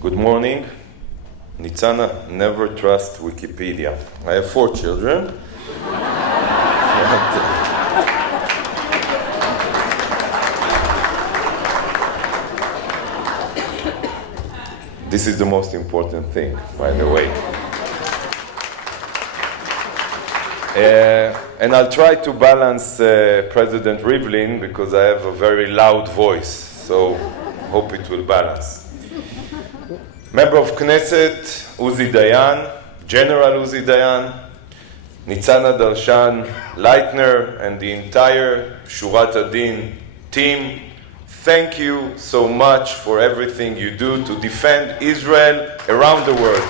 Good morning. Nitzana, never trust Wikipedia. I have 4 children. This is the most important thing, by the way. And I'll try to balance President Rivlin because I have a very loud voice, so hope it will balance. Member of Knesset, Uzi Dayan, General Uzi Dayan, Nitzana Darshan, Leitner, and the entire Shurat HaDin team, thank you so much for everything you do to defend Israel around the world.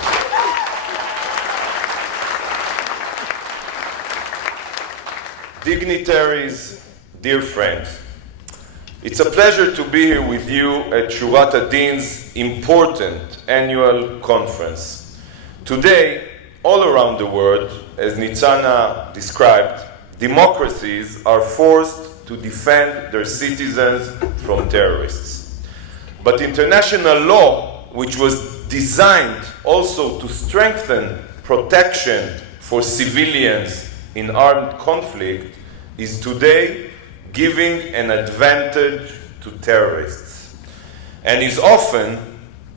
Dignitaries, dear friends, it's a pleasure to be here with you at Shurat HaDin's important annual conference. Today, all around the world, as Nitzana described, democracies are forced to defend their citizens from terrorists. But international law, which was designed also to strengthen protection for civilians in armed conflict, is today giving an advantage to terrorists, and is often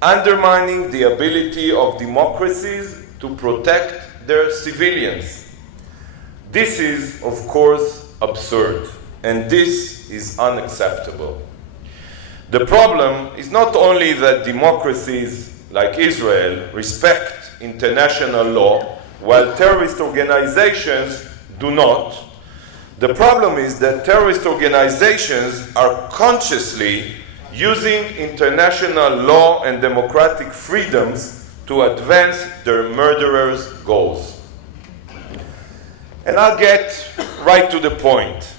undermining the ability of democracies to protect their civilians. This is, of course, absurd, and this is unacceptable. The problem is not only that democracies like Israel respect international law, while terrorist organizations do not. The problem is that terrorist organizations are consciously using international law and democratic freedoms to advance their murderers' goals. And I'll get right to the point.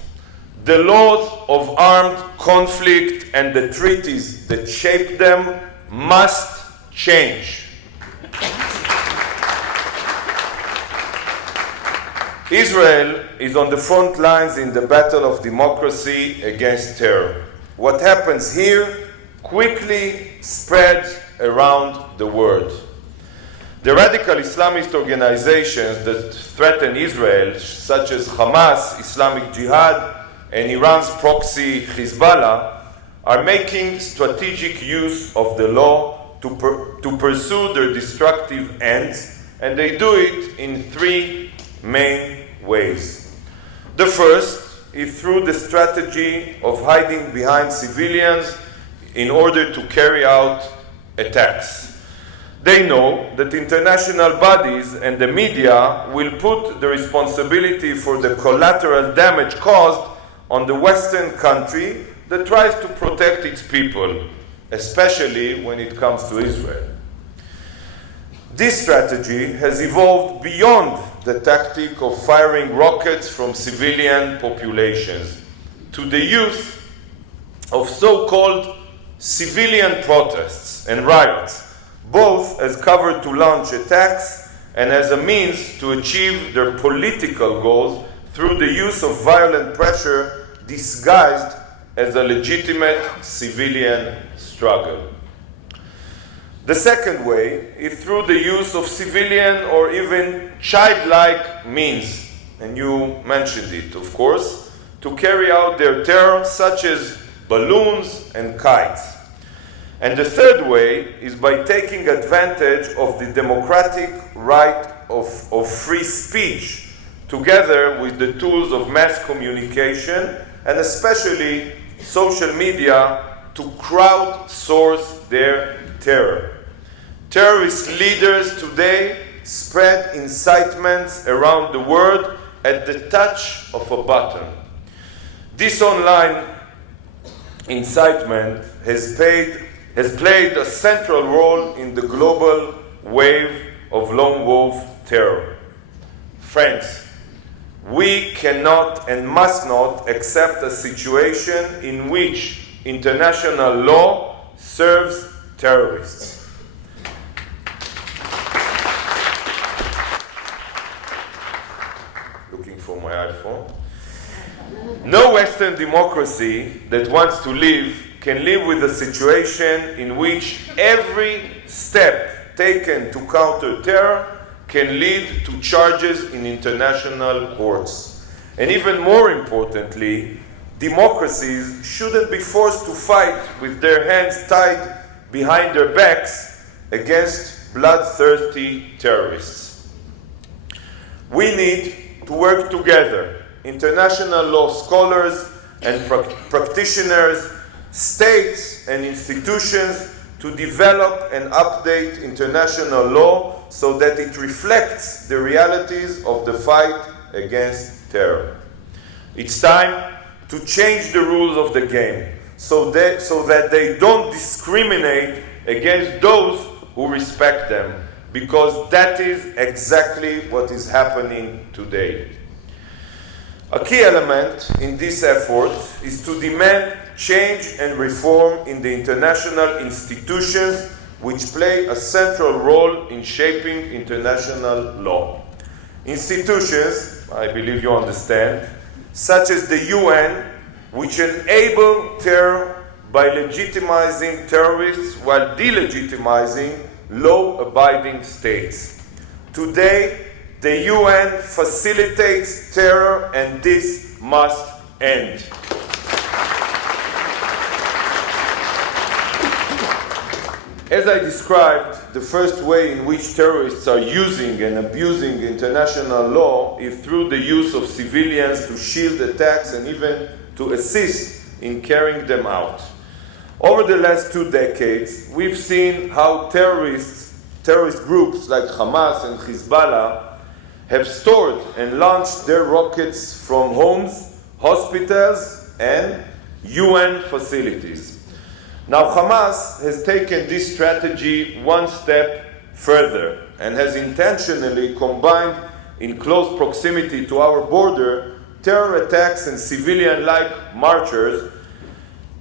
The laws of armed conflict and the treaties that shape them must change. Israel is on the front lines in the battle of democracy against terror. What happens here quickly spreads around the world. The radical Islamist organizations that threaten Israel, such as Hamas, Islamic Jihad, and Iran's proxy Hezbollah, are making strategic use of the law to pursue their destructive ends, and they do it in 3 main ways. The first is through the strategy of hiding behind civilians in order to carry out attacks. They know that international bodies and the media will put the responsibility for the collateral damage caused on the Western country that tries to protect its people, especially when it comes to Israel. This strategy has evolved beyond the tactic of firing rockets from civilian populations to the use of so-called civilian protests and riots, both as cover to launch attacks and as a means to achieve their political goals through the use of violent pressure disguised as a legitimate civilian struggle. The second way is through the use of civilian or even childlike means, and you mentioned it, of course, to carry out their terror, such as balloons and kites. And the third way is by taking advantage of the democratic right of free speech, together with the tools of mass communication, and especially social media, to crowdsource their terror. Terrorist leaders today spread incitements around the world at the touch of a button. This online incitement has played a central role in the global wave of lone wolf terror. Friends, we cannot and must not accept a situation in which international law serves terrorists. Looking for my iPhone. No Western democracy that wants to live can live with a situation in which every step taken to counter terror can lead to charges in international courts. And even more importantly, democracies shouldn't be forced to fight with their hands tied behind their backs against bloodthirsty terrorists. We need to work together, international law scholars and practitioners, states and institutions, to develop and update international law so that it reflects the realities of the fight against terror. It's time to change the rules of the game so that they don't discriminate against those who respect them, because that is exactly what is happening today. A key element in this effort is to demand change and reform in the international institutions which play a central role in shaping international law. Institutions, I believe you understand, such as the UN, which enable terror by legitimizing terrorists while delegitimizing law-abiding states. Today, the UN facilitates terror, and this must end. As I described, the first way in which terrorists are using and abusing international law is through the use of civilians to shield attacks and even to assist in carrying them out. Over the last 2 decades, we've seen how terrorist groups like Hamas and Hezbollah have stored and launched their rockets from homes, hospitals, and UN facilities. Now, Hamas has taken this strategy one step further and has intentionally combined in close proximity to our border terror attacks and civilian-like marchers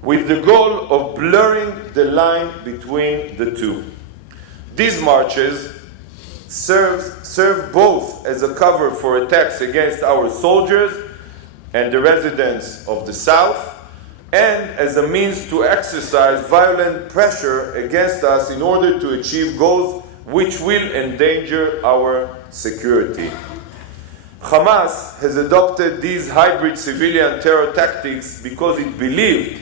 with the goal of blurring the line between the two. These marches serve both as a cover for attacks against our soldiers and the residents of the South, and as a means to exercise violent pressure against us in order to achieve goals which will endanger our security. Hamas has adopted these hybrid civilian terror tactics because it believed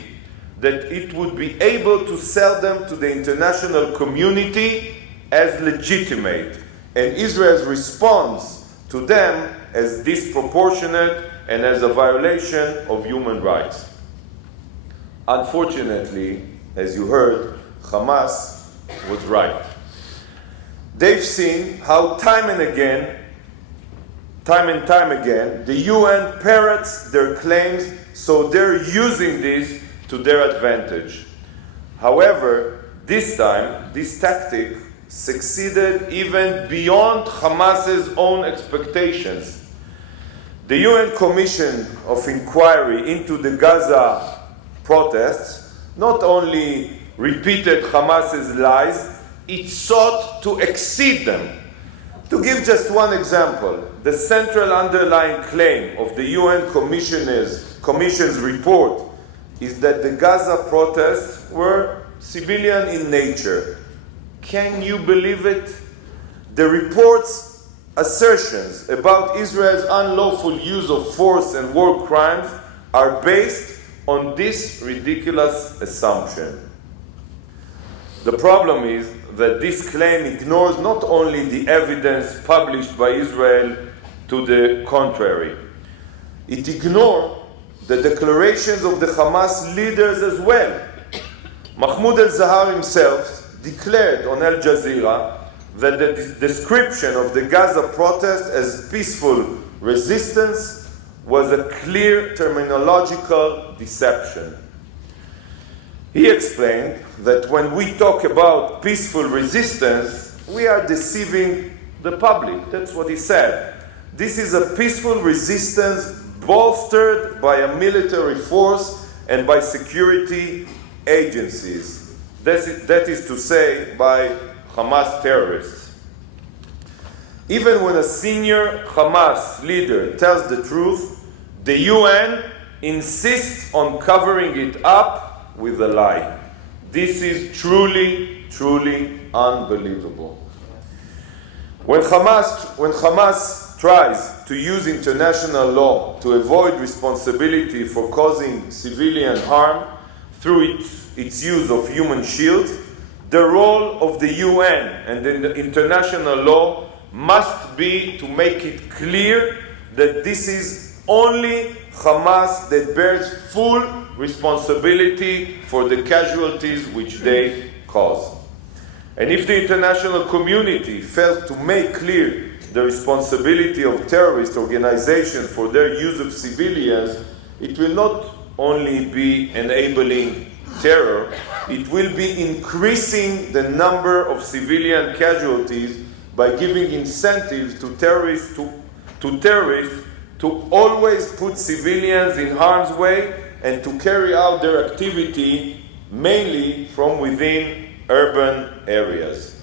that it would be able to sell them to the international community as legitimate, and Israel's response to them as disproportionate and as a violation of human rights. Unfortunately, as you heard, Hamas was right. They've seen how time and time again, the UN parrots their claims, so they're using this to their advantage. However, this time, this tactic succeeded even beyond Hamas's own expectations. The UN Commission of Inquiry into the Gaza protests not only repeated Hamas's lies, it sought to exceed them. To give just one example, the central underlying claim of the UN Commission's report is that the Gaza protests were civilian in nature. Can you believe it? The report's assertions about Israel's unlawful use of force and war crimes are based on this ridiculous assumption. The problem is that this claim ignores not only the evidence published by Israel to the contrary, it ignores the declarations of the Hamas leaders as well. Mahmoud al-Zahar himself declared on Al Jazeera that the description of the Gaza protest as peaceful resistance was a clear terminological deception. He explained that when we talk about peaceful resistance, we are deceiving the public. That's what he said. This is a peaceful resistance bolstered by a military force and by security agencies. That is to say, by Hamas terrorists. Even when a senior Hamas leader tells the truth, the UN insists on covering it up with a lie. This is truly, truly unbelievable. When Hamas tries to use international law to avoid responsibility for causing civilian harm through its use of human shields, the role of the UN and the international law must be to make it clear that this is only Hamas that bears full responsibility for the casualties which they cause. And if the international community fails to make clear the responsibility of terrorist organizations for their use of civilians, it will not only be enabling terror, it will be increasing the number of civilian casualties by giving incentives to terrorists to always put civilians in harm's way and to carry out their activity mainly from within urban areas.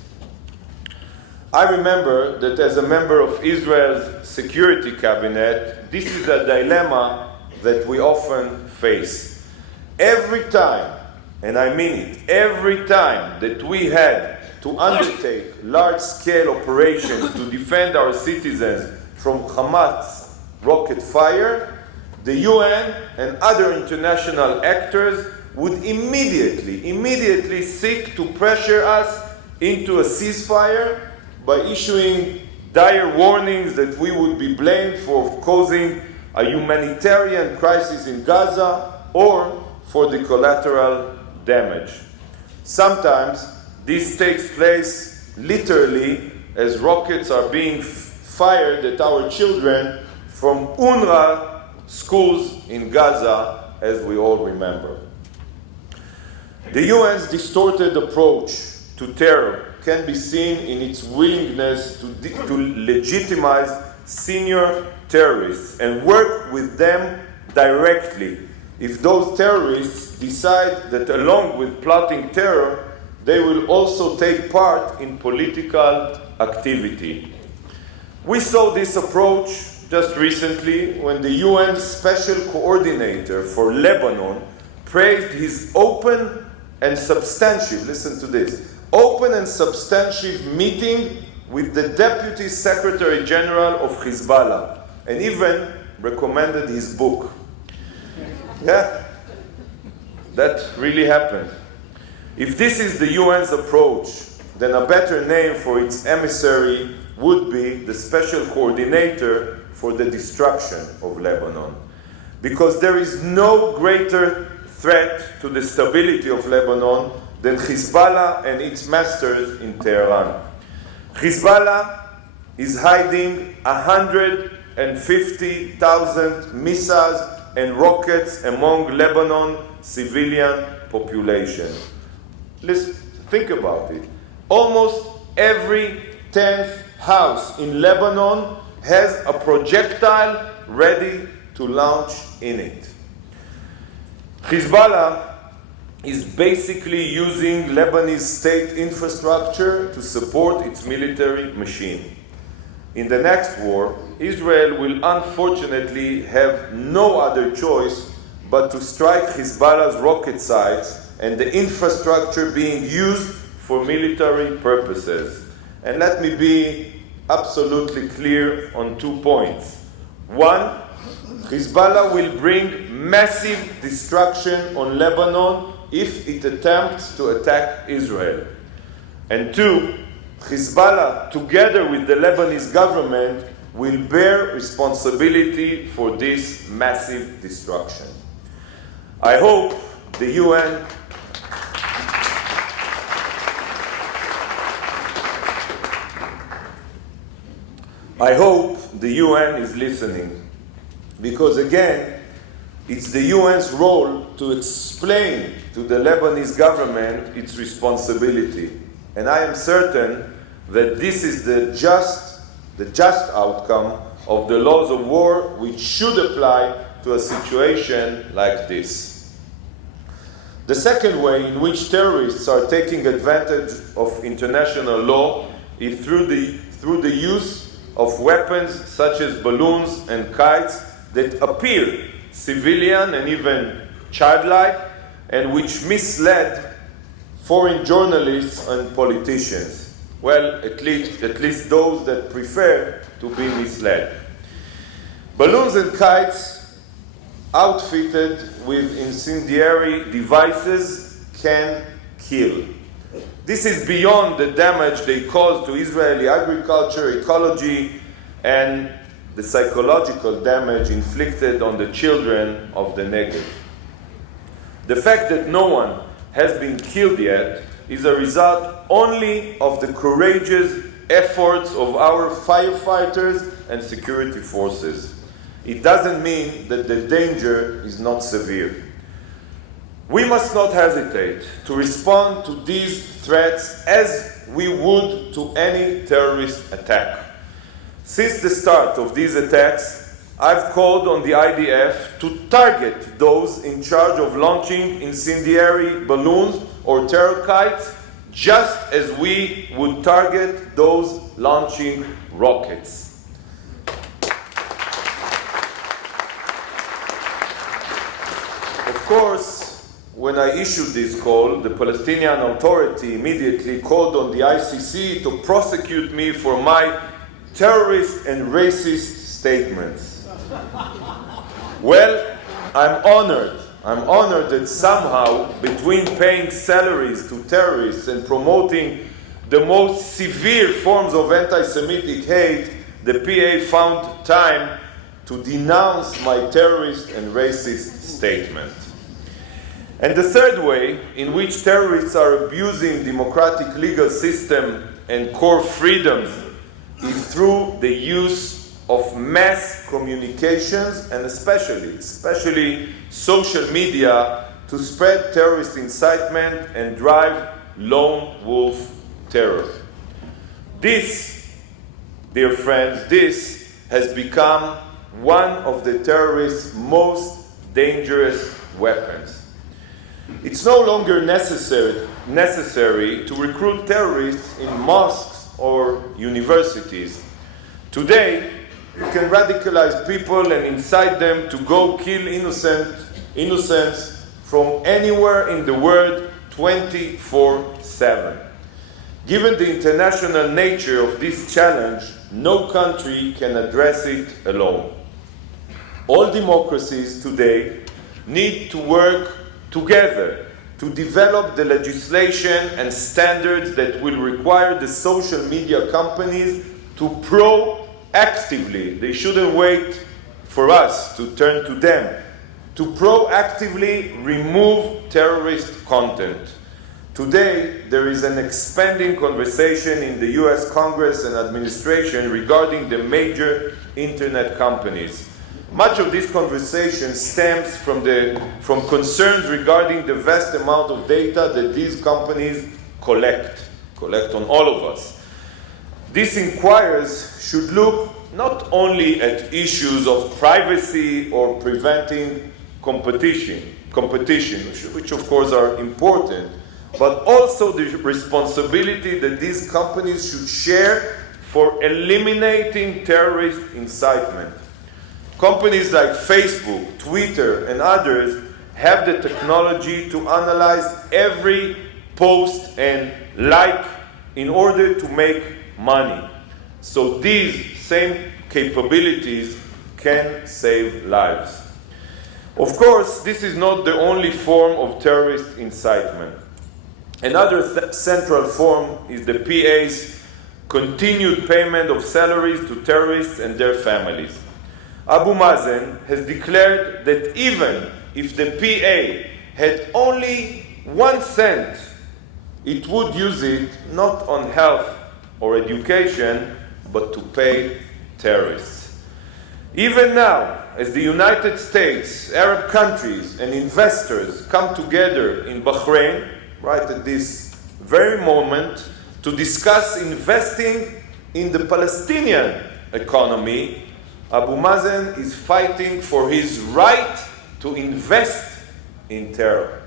I remember that as a member of Israel's security cabinet, this is a dilemma that we often face. Every time, and I mean it, every time that we had to undertake large-scale operations to defend our citizens from Hamas rocket fire, the UN and other international actors would immediately seek to pressure us into a ceasefire by issuing dire warnings that we would be blamed for causing a humanitarian crisis in Gaza or for the collateral damage. Sometimes this takes place literally as rockets are being fired at our children from UNRWA schools in Gaza, as we all remember. The UN's distorted approach to terror can be seen in its willingness to legitimize senior terrorists and work with them directly if those terrorists decide that along with plotting terror, they will also take part in political activity. We saw this approach just recently when the UN Special Coordinator for Lebanon praised his open and substantive, listen to this, open and substantive meeting with the Deputy Secretary General of Hezbollah, and even recommended his book. Yeah, that really happened. If this is the UN's approach, then a better name for its emissary would be the Special Coordinator for the Destruction of Lebanon. Because there is no greater threat to the stability of Lebanon than Hezbollah and its masters in Tehran. Hezbollah is hiding 150,000 missiles and rockets among Lebanon civilian population. Let's think about it. Almost every 10th house in Lebanon has a projectile ready to launch in it. Hezbollah is basically using Lebanese state infrastructure to support its military machine. In the next war, Israel will unfortunately have no other choice but to strike Hezbollah's rocket sites and the infrastructure being used for military purposes. And let me be absolutely clear on 2 points. One, Hezbollah will bring massive destruction on Lebanon if it attempts to attack Israel. And two, Hezbollah, together with the Lebanese government, will bear responsibility for this massive destruction. I hope the UN is listening, because again, it's the UN's role to explain to the Lebanese government its responsibility. And I am certain that this is the just outcome of the laws of war which should apply to a situation like this. The second way in which terrorists are taking advantage of international law is through the use of weapons such as balloons and kites that appear civilian and even childlike, and which misled foreign journalists and politicians. Well, at least those that prefer to be misled. Balloons and kites outfitted with incendiary devices can kill. This is beyond the damage they cause to Israeli agriculture, ecology, and the psychological damage inflicted on the children of the Negev. The fact that no one has been killed yet is a result only of the courageous efforts of our firefighters and security forces. It doesn't mean that the danger is not severe. We must not hesitate to respond to these threats as we would to any terrorist attack. Since the start of these attacks, I've called on the IDF to target those in charge of launching incendiary balloons or terror kites, just as we would target those launching rockets. Of course, when I issued this call, the Palestinian Authority immediately called on the ICC to prosecute me for my terrorist and racist statements. Well, I'm honored that somehow, between paying salaries to terrorists and promoting the most severe forms of anti-Semitic hate, the PA found time to denounce my terrorist and racist statement. And the third way in which terrorists are abusing democratic legal system and core freedoms is through the use of mass communications and especially social media to spread terrorist incitement and drive lone wolf terror. This, dear friends, this has become one of the terrorists' most dangerous weapons. It's no longer necessary to recruit terrorists in mosques or universities. Today, you can radicalize people and incite them to go kill innocents from anywhere in the world 24/7. Given the international nature of this challenge, no country can address it alone. All democracies today need to work together to develop the legislation and standards that will require the social media companies to proactively, they shouldn't wait for us to turn to them, to proactively remove terrorist content. Today, there is an expanding conversation in the US Congress and administration regarding the major internet companies. Much of this conversation stems from concerns regarding the vast amount of data that these companies collect on all of us. These inquiries should look not only at issues of privacy or preventing competition, which of course are important, but also the responsibility that these companies should share for eliminating terrorist incitement. Companies like Facebook, Twitter, and others have the technology to analyze every post and like in order to make money. So these same capabilities can save lives. Of course, this is not the only form of terrorist incitement. Another central form is the PA's continued payment of salaries to terrorists and their families. Abu Mazen has declared that even if the PA had only 1 cent, it would use it not on health or education, but to pay terrorists. Even now, as the United States, Arab countries, and investors come together in Bahrain, right at this very moment, to discuss investing in the Palestinian economy, Abu Mazen is fighting for his right to invest in terror.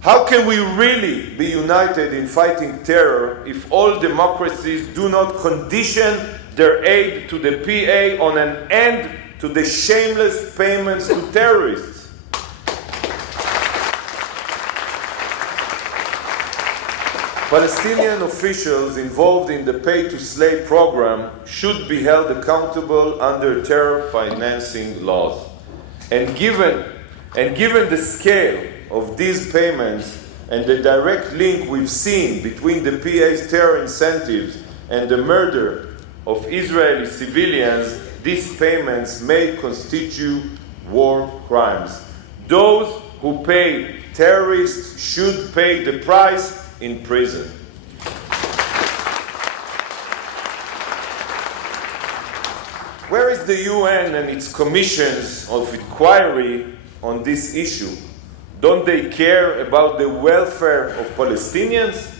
How can we really be united in fighting terror if all democracies do not condition their aid to the PA on an end to the shameless payments to terrorists? Palestinian officials involved in the pay-to-slay program should be held accountable under terror financing laws. And given the scale of these payments and the direct link we've seen between the PA's terror incentives and the murder of Israeli civilians, these payments may constitute war crimes. Those who pay terrorists should pay the price in prison. Where is the UN and its commissions of inquiry on this issue? Don't they care about the welfare of Palestinians?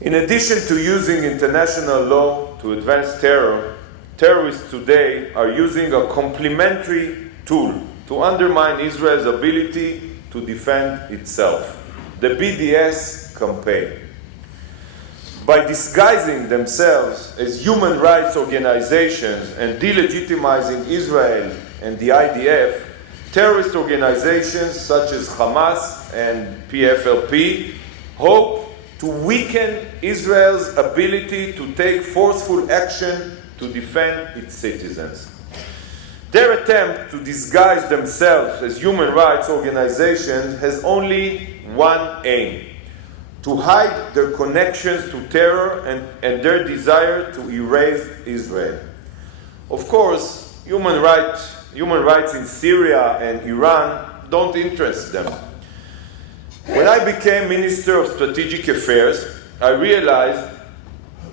In addition to using international law to advance terror, terrorists today are using a complementary tool to undermine Israel's ability to defend itself: the BDS campaign. By disguising themselves as human rights organizations and delegitimizing Israel and the IDF, terrorist organizations such as Hamas and PFLP hope to weaken Israel's ability to take forceful action to defend its citizens. Their attempt to disguise themselves as human rights organizations has only one aim: to hide their connections to terror and their desire to erase Israel. Of course, human rights in Syria and Iran don't interest them. When I became Minister of Strategic Affairs, I realized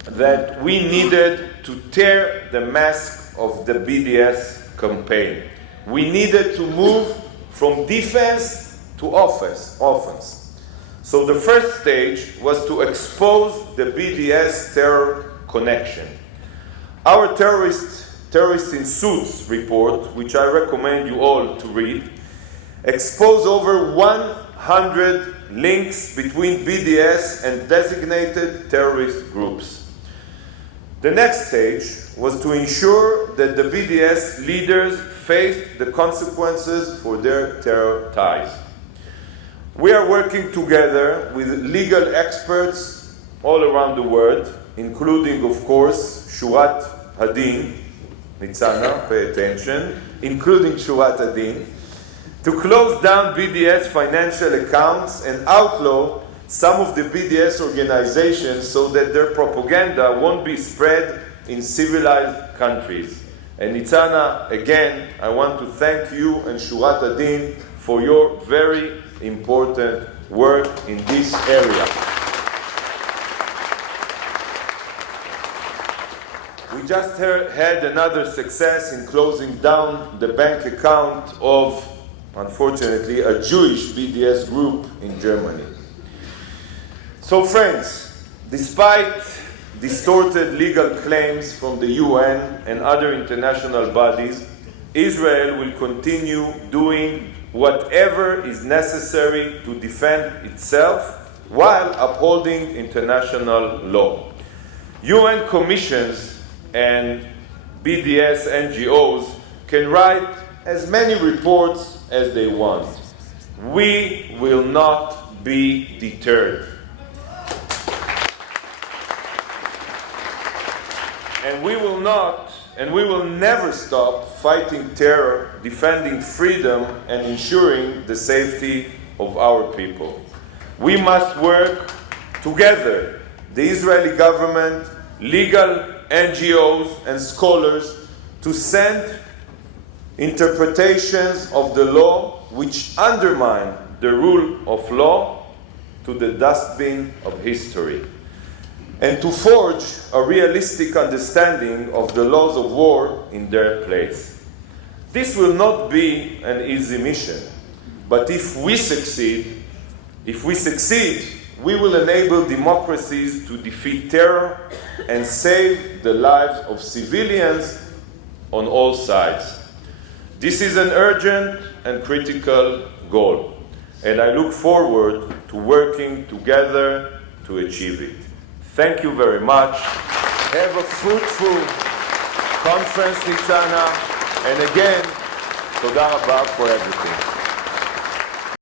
that we needed to tear the mask of the BDS campaign. We needed to move from defense to offense. So the first stage was to expose the BDS terror connection. Our Terrorists in Suits report, which I recommend you all to read, exposed over 100 links between BDS and designated terrorist groups. The next stage was to ensure that the BDS leaders faced the consequences for their terror ties. We are working together with legal experts all around the world, including, of course, Shurat, HaDin, Nitzana, pay attention, including Shurat HaDin, to close down BDS financial accounts and outlaw some of the BDS organizations so that their propaganda won't be spread in civilized countries. And Nitzana, again, I want to thank you and Shurat HaDin for your very important work in this area. We just had another success in closing down the bank account of, unfortunately, a Jewish BDS group in Germany. So friends, despite distorted legal claims from the UN and other international bodies, Israel will continue doing whatever is necessary to defend itself while upholding international law. UN commissions and BDS NGOs can write as many reports as they want. We will not be deterred. And we will never stop fighting terror, defending freedom, and ensuring the safety of our people. We must work together, the Israeli government, legal NGOs, and scholars, to send interpretations of the law which undermine the rule of law to the dustbin of history, and to forge a realistic understanding of the laws of war in their place. This will not be an easy mission, but if we succeed, we will enable democracies to defeat terror and save the lives of civilians on all sides. This is an urgent and critical goal, and I look forward to working together to achieve it. Thank you very much. Have a fruitful conference, Nitzana, and again, toda rabba for everything.